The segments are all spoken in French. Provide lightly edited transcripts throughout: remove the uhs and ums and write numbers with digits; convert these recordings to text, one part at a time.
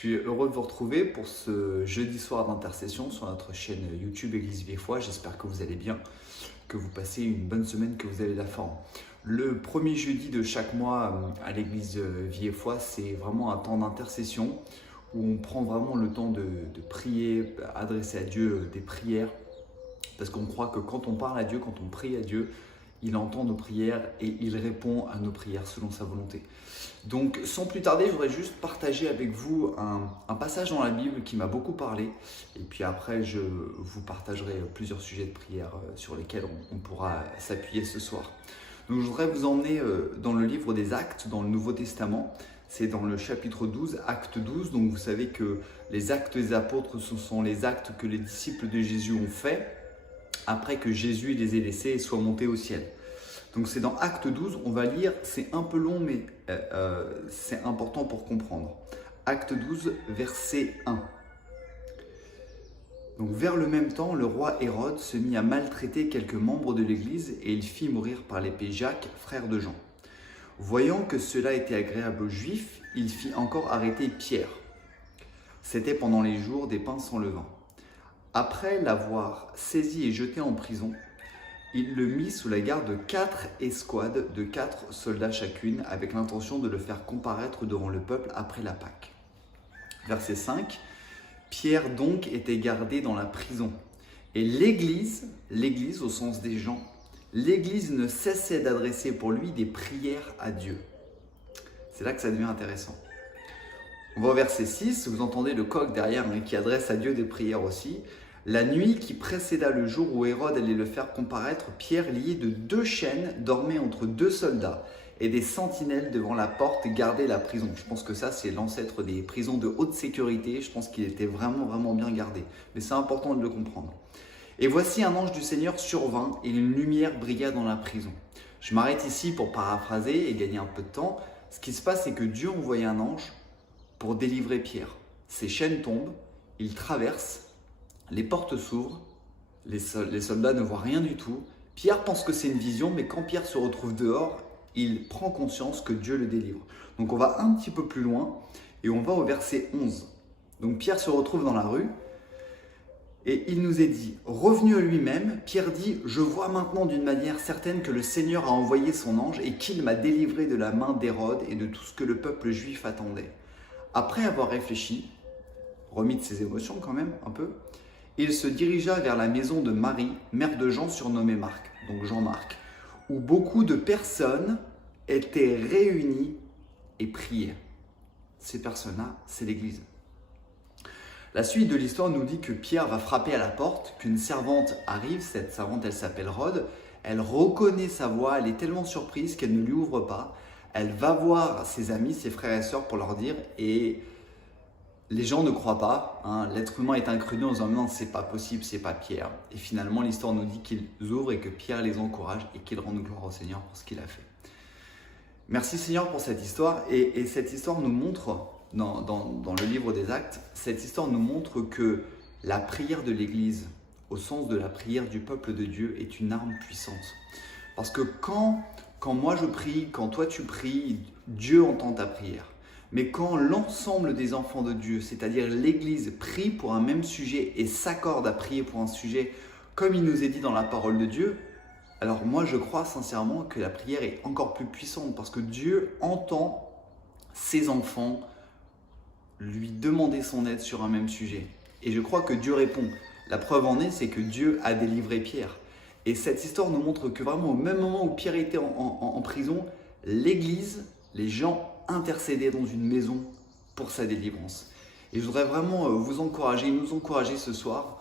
suis heureux de vous retrouver pour ce jeudi soir d'intercession sur notre chaîne YouTube Église Vieille-Foi. J'espère que vous allez bien, que vous passez une bonne semaine, que vous avez de la forme. Le premier jeudi de chaque mois à l'Église Vieille-Foi, c'est vraiment un temps d'intercession où on prend vraiment le temps de prier, adresser à Dieu des prières. Parce qu'on croit que quand on parle à Dieu, quand on prie à Dieu, il entend nos prières et il répond à nos prières selon sa volonté. Donc sans plus tarder, je voudrais juste partager avec vous un passage dans la Bible qui m'a beaucoup parlé. Et puis après, je vous partagerai plusieurs sujets de prière sur lesquels on pourra s'appuyer ce soir. Donc je voudrais vous emmener dans le livre des Actes, dans le Nouveau Testament. C'est dans le chapitre 12, acte 12. Donc vous savez que les actes des apôtres, ce sont les actes que les disciples de Jésus ont faits après que Jésus les ait laissés et soit monté au ciel. Donc c'est dans Acte 12, on va lire, c'est un peu long mais c'est important pour comprendre. Acte 12, verset 1. Donc vers le même temps, le roi Hérode se mit à maltraiter quelques membres de l'Église et il fit mourir par l'épée Jacques, frère de Jean. Voyant que cela était agréable aux Juifs, il fit encore arrêter Pierre. C'était pendant les jours des pains sans levain. Après l'avoir saisi et jeté en prison, il le mit sous la garde de 4 escouades de 4 soldats chacune, avec l'intention de le faire comparaître devant le peuple après la Pâque. Verset 5. Pierre donc était gardé dans la prison. Et l'Église au sens des gens, l'Église ne cessait d'adresser pour lui des prières à Dieu. C'est là que ça devient intéressant. On va au verset 6, vous entendez le coq derrière qui adresse à Dieu des prières aussi. La nuit qui précéda le jour où Hérode allait le faire comparaître, Pierre, lié de 2 chaînes, dormait entre 2 soldats et des sentinelles devant la porte gardaient la prison. Je pense que ça, c'est l'ancêtre des prisons de haute sécurité. Je pense qu'il était vraiment bien gardé. Mais c'est important de le comprendre. Et voici un ange du Seigneur survint et une lumière brilla dans la prison. Je m'arrête ici pour paraphraser et gagner un peu de temps. Ce qui se passe, c'est que Dieu envoyait un ange pour délivrer Pierre. Ses chaînes tombent, il traverse, les portes s'ouvrent, les soldats ne voient rien du tout. Pierre pense que c'est une vision, mais quand Pierre se retrouve dehors, il prend conscience que Dieu le délivre. Donc on va un petit peu plus loin et on va au verset 11. Donc Pierre se retrouve dans la rue et il nous est dit, revenu à lui-même, Pierre dit, je vois maintenant d'une manière certaine que le Seigneur a envoyé son ange et qu'il m'a délivré de la main d'Hérode et de tout ce que le peuple juif attendait. Après avoir réfléchi, remis de ses émotions quand même un peu, il se dirigea vers la maison de Marie, mère de Jean surnommé Marc, donc Jean-Marc, où beaucoup de personnes étaient réunies et priaient. Ces personnes-là, c'est l'Église. La suite de l'histoire nous dit que Pierre va frapper à la porte, qu'une servante arrive, cette servante elle s'appelle Rhode, elle reconnaît sa voix, elle est tellement surprise qu'elle ne lui ouvre pas, elle va voir ses amis, ses frères et sœurs pour leur dire et les gens ne croient pas, l'être humain est incrédule en disant non, c'est pas possible, c'est pas Pierre. Et finalement, l'histoire nous dit qu'ils ouvrent et que Pierre les encourage et qu'ils rendent gloire au Seigneur pour ce qu'il a fait. Merci Seigneur pour cette histoire. Et cette histoire nous montre, dans le livre des Actes, cette histoire nous montre que la prière de l'Église, au sens de la prière du peuple de Dieu, est une arme puissante. Parce que quand moi je prie, quand toi tu pries, Dieu entend ta prière. Mais quand l'ensemble des enfants de Dieu, c'est-à-dire l'Église, prie pour un même sujet et s'accorde à prier pour un sujet comme il nous est dit dans la parole de Dieu, alors moi je crois sincèrement que la prière est encore plus puissante parce que Dieu entend ses enfants lui demander son aide sur un même sujet. Et je crois que Dieu répond. La preuve en est, c'est que Dieu a délivré Pierre. Et cette histoire nous montre que vraiment au même moment où Pierre était en prison, l'Église, les gens intercéder dans une maison pour sa délivrance. Et je voudrais vraiment vous encourager, nous encourager ce soir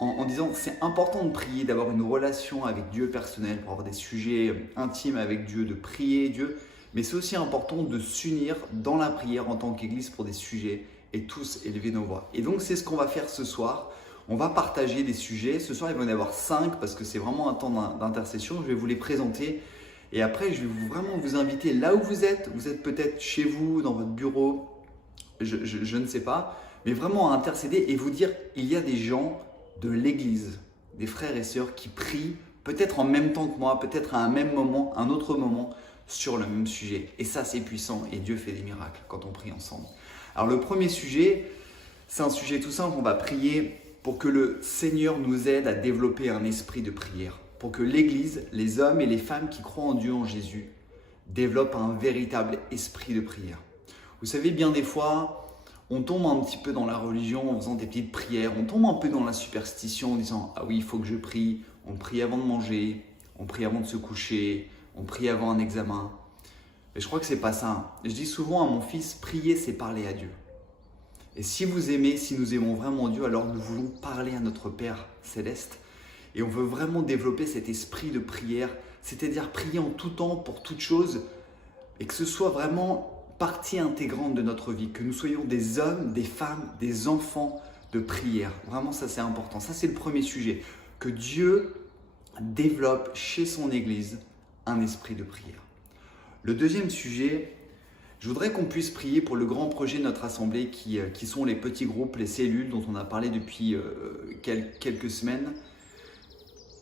en disant c'est important de prier, d'avoir une relation avec Dieu personnelle, pour avoir des sujets intimes avec Dieu, de prier Dieu, mais c'est aussi important de s'unir dans la prière en tant qu'Église pour des sujets et tous élever nos voix. Et donc c'est ce qu'on va faire ce soir. On va partager des sujets. Ce soir il va y en avoir 5 parce que c'est vraiment un temps d'intercession. Je vais vous les présenter. Et après, je vais vraiment vous inviter là où vous êtes. Vous êtes peut-être chez vous, dans votre bureau, je ne sais pas. Mais vraiment à intercéder et vous dire, il y a des gens de l'Église, des frères et sœurs qui prient, peut-être en même temps que moi, peut-être à un même moment, un autre moment, sur le même sujet. Et ça, c'est puissant et Dieu fait des miracles quand on prie ensemble. Alors le premier sujet, c'est un sujet tout simple, on va prier pour que le Seigneur nous aide à développer un esprit de prière, pour que l'Église, les hommes et les femmes qui croient en Dieu, en Jésus, développent un véritable esprit de prière. Vous savez, bien des fois, on tombe un petit peu dans la religion en faisant des petites prières, on tombe un peu dans la superstition en disant « Ah oui, il faut que je prie », on prie avant de manger, on prie avant de se coucher, on prie avant un examen. Mais je crois que c'est pas ça. Je dis souvent à mon fils, prier c'est parler à Dieu. Et si vous aimez, si nous aimons vraiment Dieu, alors nous voulons parler à notre Père Céleste. Et on veut vraiment développer cet esprit de prière, c'est-à-dire prier en tout temps pour toute chose et que ce soit vraiment partie intégrante de notre vie, que nous soyons des hommes, des femmes, des enfants de prière. Vraiment, ça c'est important. Ça c'est le premier sujet. Que Dieu développe chez son Église un esprit de prière. Le deuxième sujet, je voudrais qu'on puisse prier pour le grand projet de notre assemblée qui sont les petits groupes, les cellules dont on a parlé depuis quelques semaines.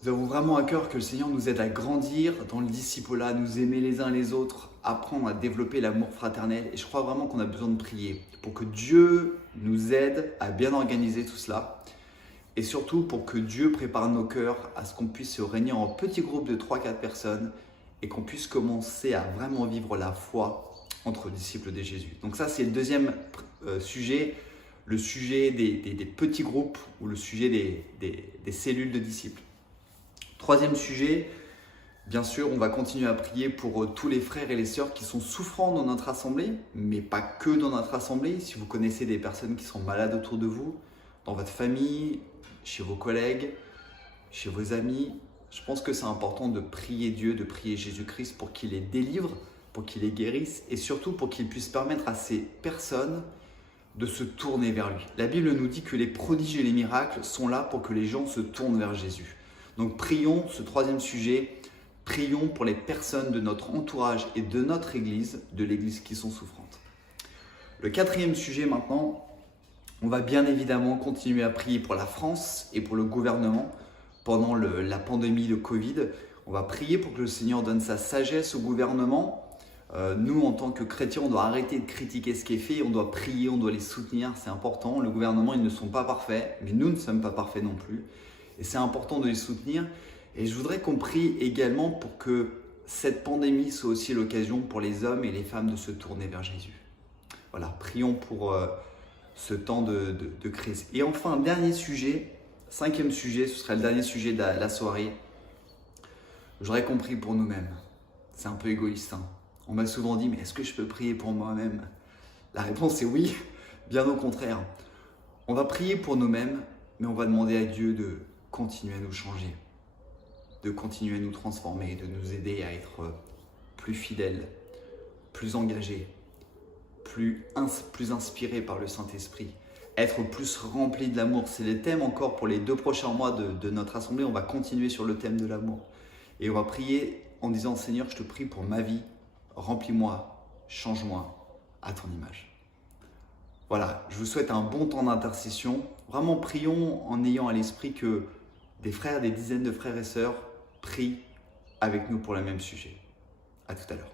Nous avons vraiment à cœur que le Seigneur nous aide à grandir dans le discipulat, à nous aimer les uns les autres, apprendre à développer l'amour fraternel. Et je crois vraiment qu'on a besoin de prier pour que Dieu nous aide à bien organiser tout cela. Et surtout pour que Dieu prépare nos cœurs à ce qu'on puisse se réunir en petits groupes de 3-4 personnes et qu'on puisse commencer à vraiment vivre la foi entre disciples de Jésus. Donc ça, c'est le deuxième sujet, le sujet des petits groupes ou le sujet des cellules de disciples. Troisième sujet, bien sûr, on va continuer à prier pour tous les frères et les sœurs qui sont souffrants dans notre assemblée, mais pas que dans notre assemblée. Si vous connaissez des personnes qui sont malades autour de vous, dans votre famille, chez vos collègues, chez vos amis, je pense que c'est important de prier Dieu, de prier Jésus-Christ pour qu'il les délivre, pour qu'il les guérisse et surtout pour qu'il puisse permettre à ces personnes de se tourner vers lui. La Bible nous dit que les prodiges et les miracles sont là pour que les gens se tournent vers Jésus. Donc prions ce troisième sujet, prions pour les personnes de notre entourage et de notre Église, de l'Église qui sont souffrantes. Le quatrième sujet maintenant, on va bien évidemment continuer à prier pour la France et pour le gouvernement pendant la pandémie de Covid. On va prier pour que le Seigneur donne sa sagesse au gouvernement. Nous, en tant que chrétiens, on doit arrêter de critiquer ce qui est fait, on doit prier, on doit les soutenir, c'est important. Le gouvernement, ils ne sont pas parfaits, mais nous ne sommes pas parfaits non plus. Et c'est important de les soutenir. Et je voudrais qu'on prie également pour que cette pandémie soit aussi l'occasion pour les hommes et les femmes de se tourner vers Jésus. Voilà, prions pour ce temps de crise. Et enfin, dernier sujet, cinquième sujet, ce serait le dernier sujet de la soirée. Je voudrais qu'on prie pour nous-mêmes. C'est un peu égoïste, hein. On m'a souvent dit, mais est-ce que je peux prier pour moi-même? La réponse est oui, bien au contraire. On va prier pour nous-mêmes, mais on va demander à Dieu de continuer à nous changer, de continuer à nous transformer, de nous aider à être plus fidèles, plus engagés, plus inspirés par le Saint-Esprit, être plus remplis de l'amour. C'est le thème encore pour les 2 prochains mois de notre assemblée. On va continuer sur le thème de l'amour. Et on va prier en disant, Seigneur, je te prie pour ma vie, remplis-moi, change-moi à ton image. Voilà, je vous souhaite un bon temps d'intercession. Vraiment, prions en ayant à l'esprit que des frères, des dizaines de frères et sœurs prient avec nous pour le même sujet. À tout à l'heure.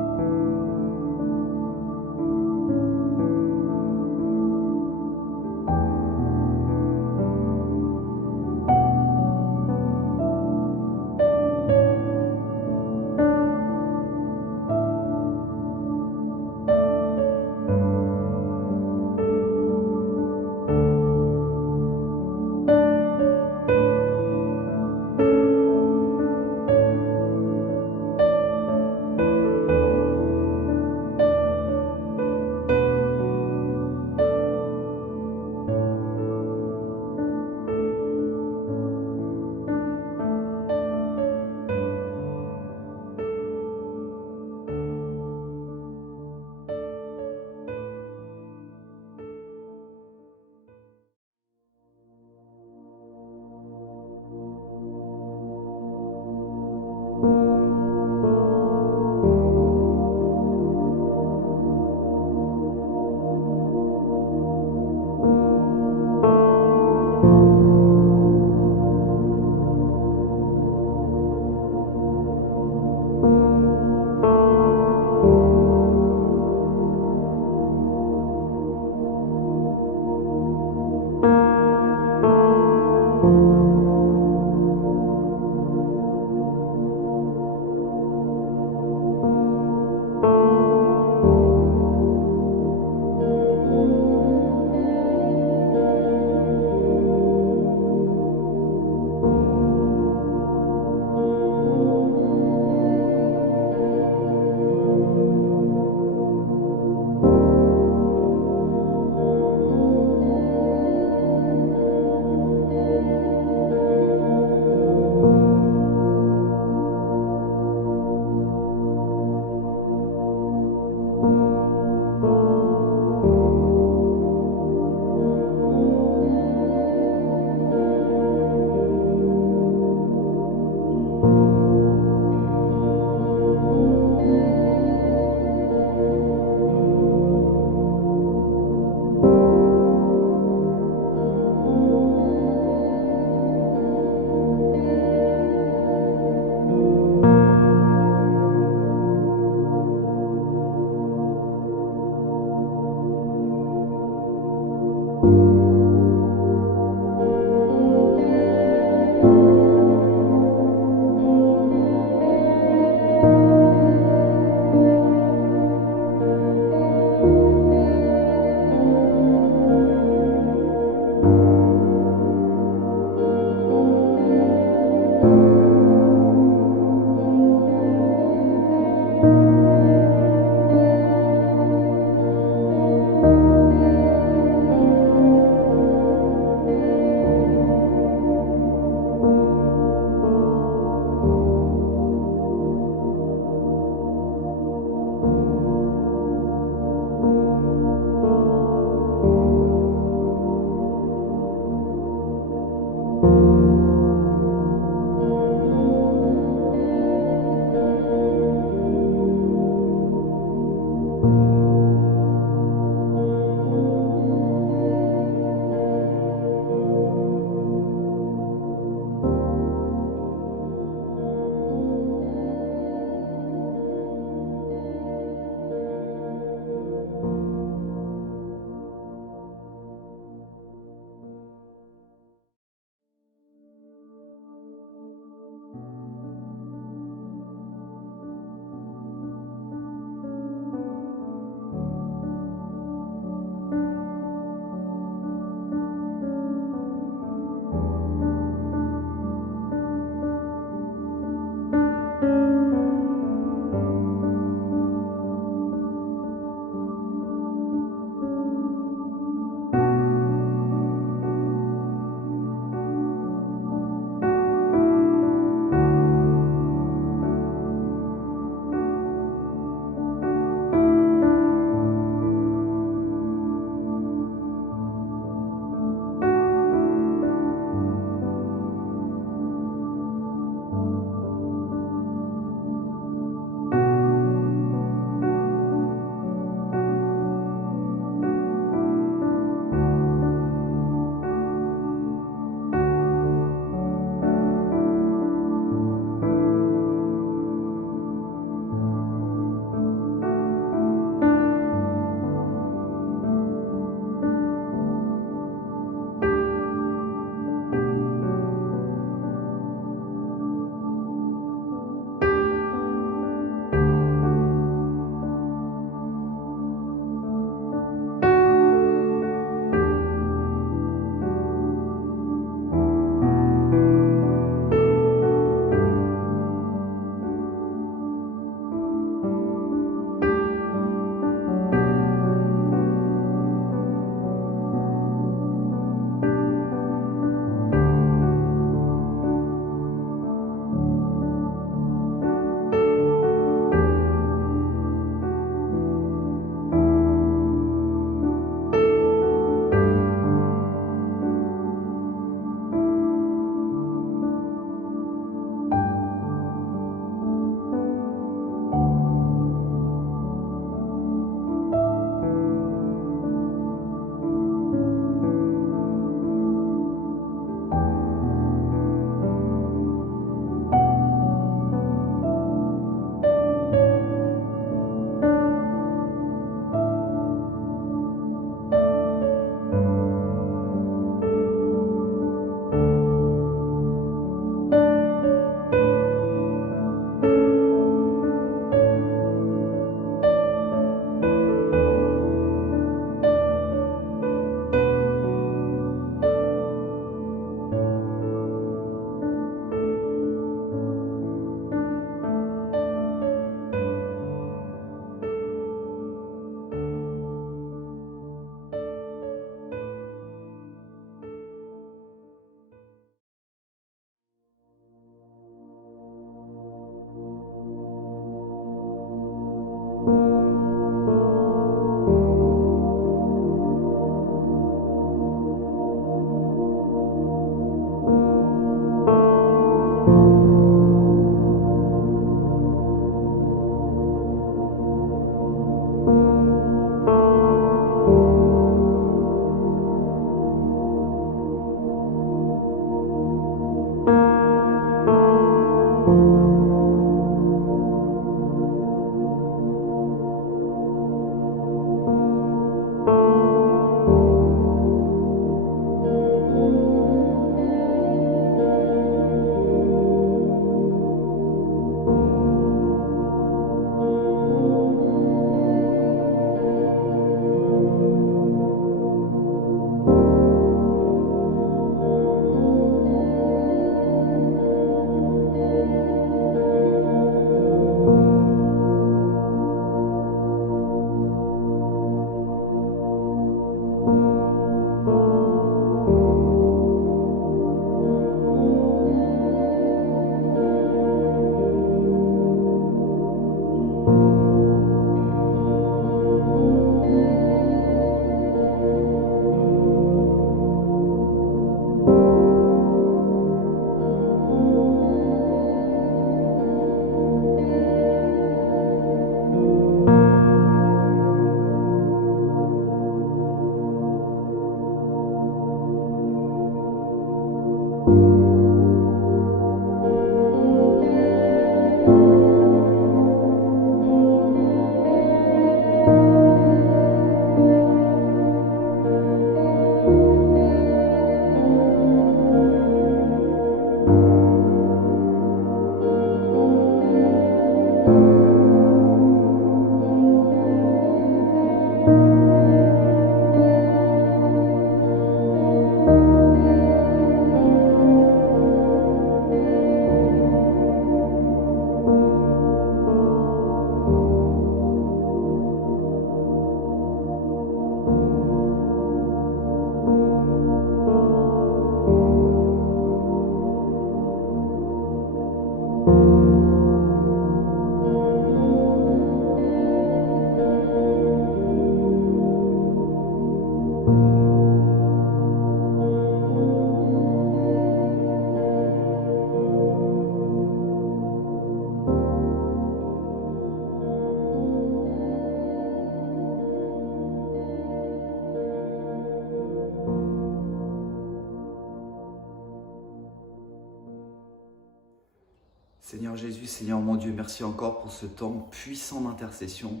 Seigneur Jésus, Seigneur mon Dieu, merci encore pour ce temps puissant d'intercession.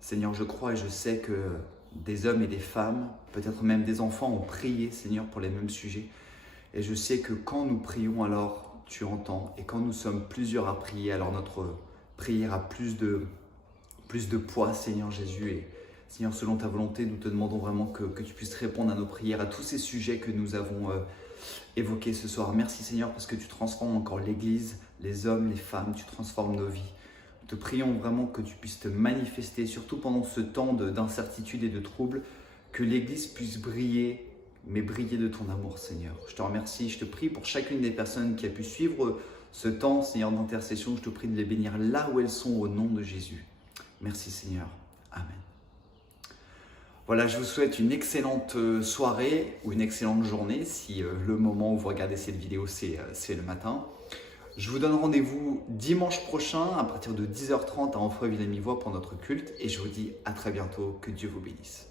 Seigneur, je crois et je sais que des hommes et des femmes, peut-être même des enfants, ont prié, Seigneur, pour les mêmes sujets. Et je sais que quand nous prions, alors tu entends. Et quand nous sommes plusieurs à prier, alors notre prière a plus de poids, Seigneur Jésus. Et Seigneur, selon ta volonté, nous te demandons vraiment que tu puisses répondre à nos prières, à tous ces sujets que nous avons évoqués ce soir. Merci Seigneur parce que tu transformes encore l'Église, les hommes, les femmes, tu transformes nos vies. Nous te prions vraiment que tu puisses te manifester, surtout pendant ce temps d'incertitude et de trouble, que l'Église puisse briller, mais briller de ton amour, Seigneur. Je te remercie, je te prie pour chacune des personnes qui a pu suivre ce temps, Seigneur, d'intercession. Je te prie de les bénir là où elles sont au nom de Jésus. Merci, Seigneur. Amen. Voilà, je vous souhaite une excellente soirée ou une excellente journée si le moment où vous regardez cette vidéo, c'est le matin. Je vous donne rendez-vous dimanche prochain à partir de 10h30 à Amfreville-la-Mi-Voix pour notre culte et je vous dis à très bientôt. Que Dieu vous bénisse.